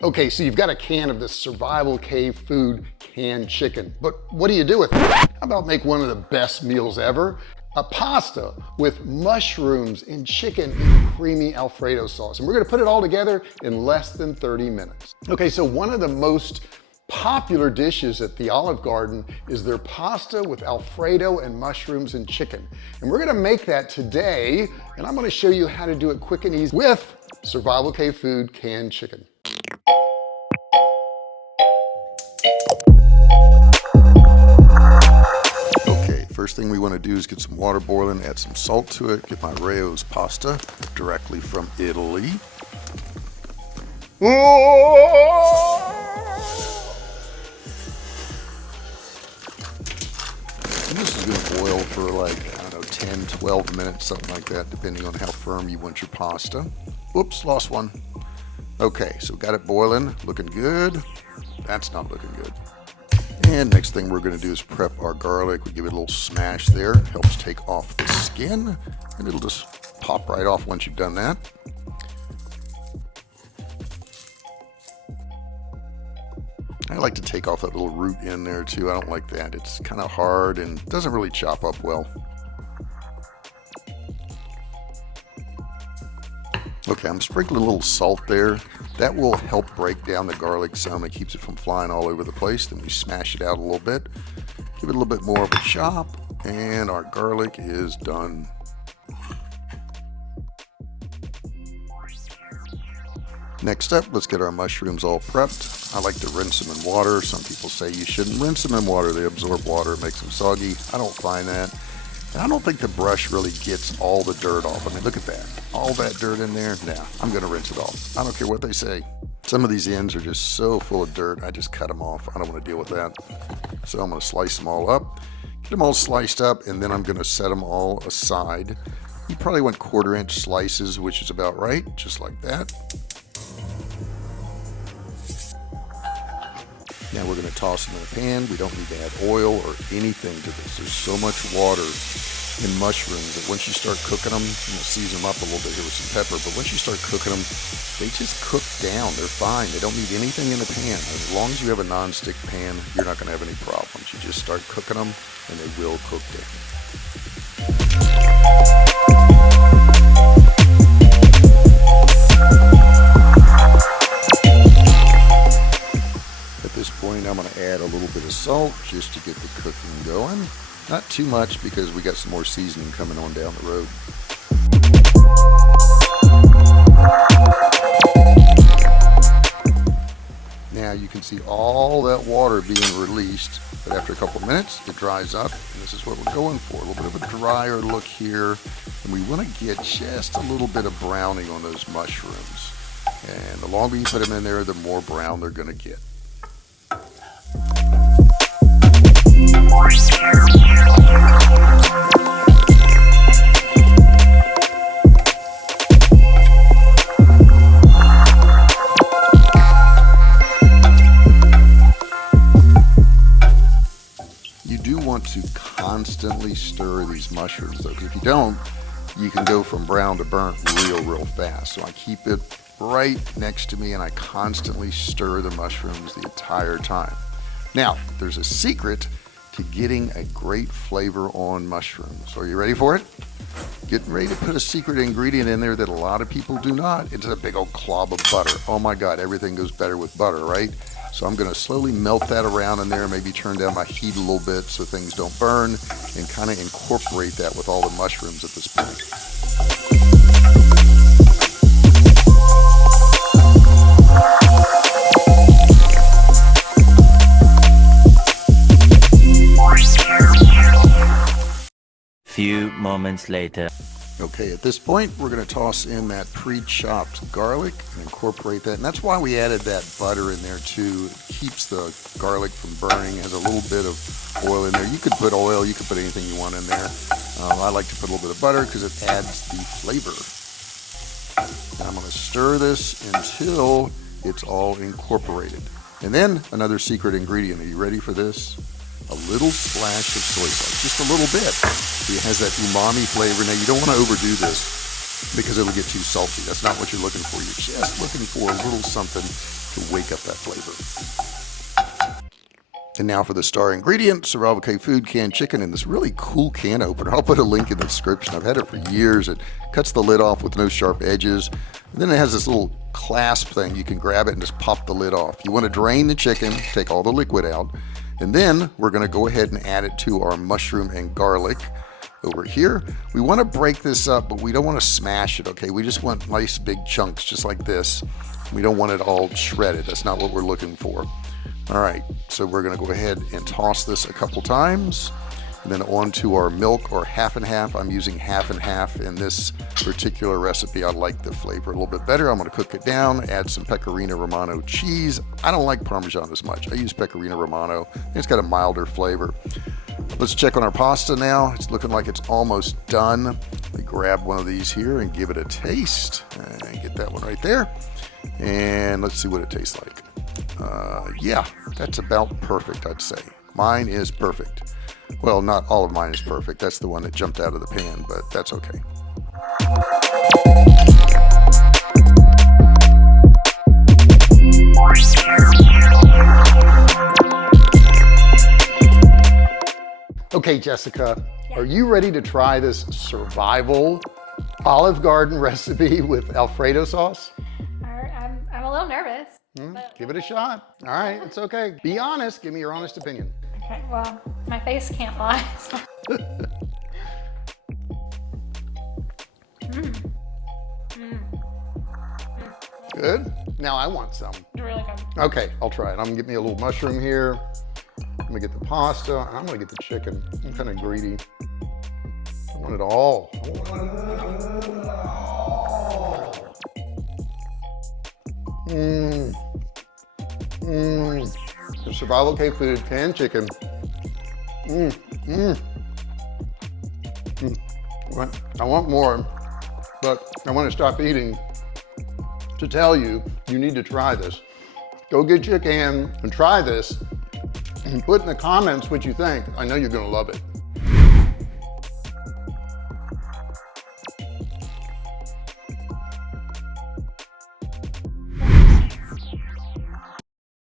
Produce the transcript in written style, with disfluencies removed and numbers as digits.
Okay, so you've got a can of this survival cave food canned chicken, but what do you do with it? How about make one of the best meals ever? A pasta with mushrooms and chicken and creamy Alfredo sauce. And we're gonna put it all together in less than 30 minutes. Okay, so one of the most popular dishes at the Olive Garden is their pasta with Alfredo and mushrooms and chicken. And we're gonna make that today, and I'm gonna show you how to do it quick and easy with survival cave food canned chicken. First thing we want to do is get some water boiling, add some salt to it, get my Rao's pasta directly from Italy. And this is going to boil for like, I don't know, 10, 12 minutes, something like that, depending on how firm you want your pasta. Whoops, lost one. Okay, so got it boiling, looking good. That's not looking good. And next thing we're going to do is prep our garlic. We give it a little smash there. Helps take off the skin, and it'll just pop right off once you've done that. I like to take off that little root in there too. I don't like that. It's kind of hard and doesn't really chop up well. Okay, I'm sprinkling a little salt there. That will help break down the garlic some. It keeps it from flying all over the place. Then we smash it out a little bit. Give it a little bit more of a chop, and our garlic is done. Next up, let's get our mushrooms all prepped. I like to rinse them in water. Some people say you shouldn't rinse them in water. They absorb water, it makes them soggy. I don't find that. And I don't think the brush really gets all the dirt off. I mean, look at that. All that dirt in there. Now, I'm going to rinse it off. I don't care what they say. Some of these ends are just so full of dirt, I just cut them off. I don't want to deal with that. So I'm going to slice them all up, get them all sliced up, and then I'm going to set them all aside. You probably want 1/4 inch slices, which is about right, just like that. Now we're going to toss them in a pan. We don't need to add oil or anything to this. There's so much water in mushrooms that once you start cooking them, season them up a little bit here with some pepper, but once you start cooking them, they just cook down. They're fine. They don't need anything in the pan. As long as you have a non-stick pan, you're not going to have any problems. You just start cooking them and they will cook down. At this point, I'm going to add a little bit of salt just to get the cooking going. Not too much because we got some more seasoning coming on down the road. Now you can see all that water being released, but after a couple of minutes, it dries up, and this is what we're going for. A little bit of a drier look here, and we want to get just a little bit of browning on those mushrooms. And the longer you put them in there, the more brown they're going to get. You do want to constantly stir these mushrooms though, because if you don't, you can go from brown to burnt real fast. So I keep it right next to me and I constantly stir the mushrooms the entire time. Now, there's a secret to getting a great flavor on mushrooms. Are you ready for it? Getting ready to put a secret ingredient in there that a lot of people do not. It's a big old clob of butter. Oh my God, everything goes better with butter, right? So I'm gonna slowly melt that around in there, maybe turn down my heat a little bit so things don't burn, and kind of incorporate that with all the mushrooms at this point. Few moments later. Okay, at this point, we're going to toss in that pre-chopped garlic and incorporate that. And that's why we added that butter in there too. It keeps the garlic from burning. It has a little bit of oil in there. You could put oil, you could put anything you want in there. I like to put a little bit of butter because it adds the flavor. And I'm going to stir this until it's all incorporated. And then another secret ingredient. Are you ready for this? A little splash of soy sauce, just a little bit. It has that umami flavor. Now you don't want to overdo this because it'll get too salty. That's not what you're looking for. You're just looking for a little something to wake up that flavor. And now for the star ingredient, Survival Cave Food canned chicken in this really cool can opener. I'll put a link in the description. I've had it for years. It cuts the lid off with no sharp edges. And then it has this little clasp thing. You can grab it and just pop the lid off. You want to drain the chicken, take all the liquid out. And then we're going to go ahead and add it to our mushroom and garlic over here. We want to break this up, but we don't want to smash it, okay? We just want nice big chunks just like this. We don't want it all shredded. That's not what we're looking for. All right, so we're gonna go ahead and toss this a couple times, and then onto our milk, or half and half. I'm using half and half in this particular recipe. I like the flavor a little bit better. I'm gonna cook it down, add some Pecorino Romano cheese. I don't like Parmesan as much. I use Pecorino Romano. It's got a milder flavor. Let's check on our pasta now. It's looking like it's almost done. Let me grab one of these here and give it a taste. And get that one right there. And let's see what it tastes like. Yeah, that's about perfect, I'd say. Mine is perfect. Well, not all of mine is perfect. That's the one that jumped out of the pan, but that's okay. Okay, Jessica, are you ready to try this survival Olive Garden recipe with Alfredo sauce? I'm a little nervous. Give it a shot. All right, it's okay. Be honest. Give me your honest opinion. Okay, well, my face can't lie. So. Good. Now I want some. Really good. Okay, I'll try it. I'm gonna get me a little mushroom here. I'm gonna get the pasta, and I'm gonna get the chicken. I'm kind of greedy. I want it all. The Survival Cave Food canned chicken. I want more, but I want to stop eating to tell you, you need to try this. Go get your can and try this, and put in the comments what you think. I know you're gonna love it.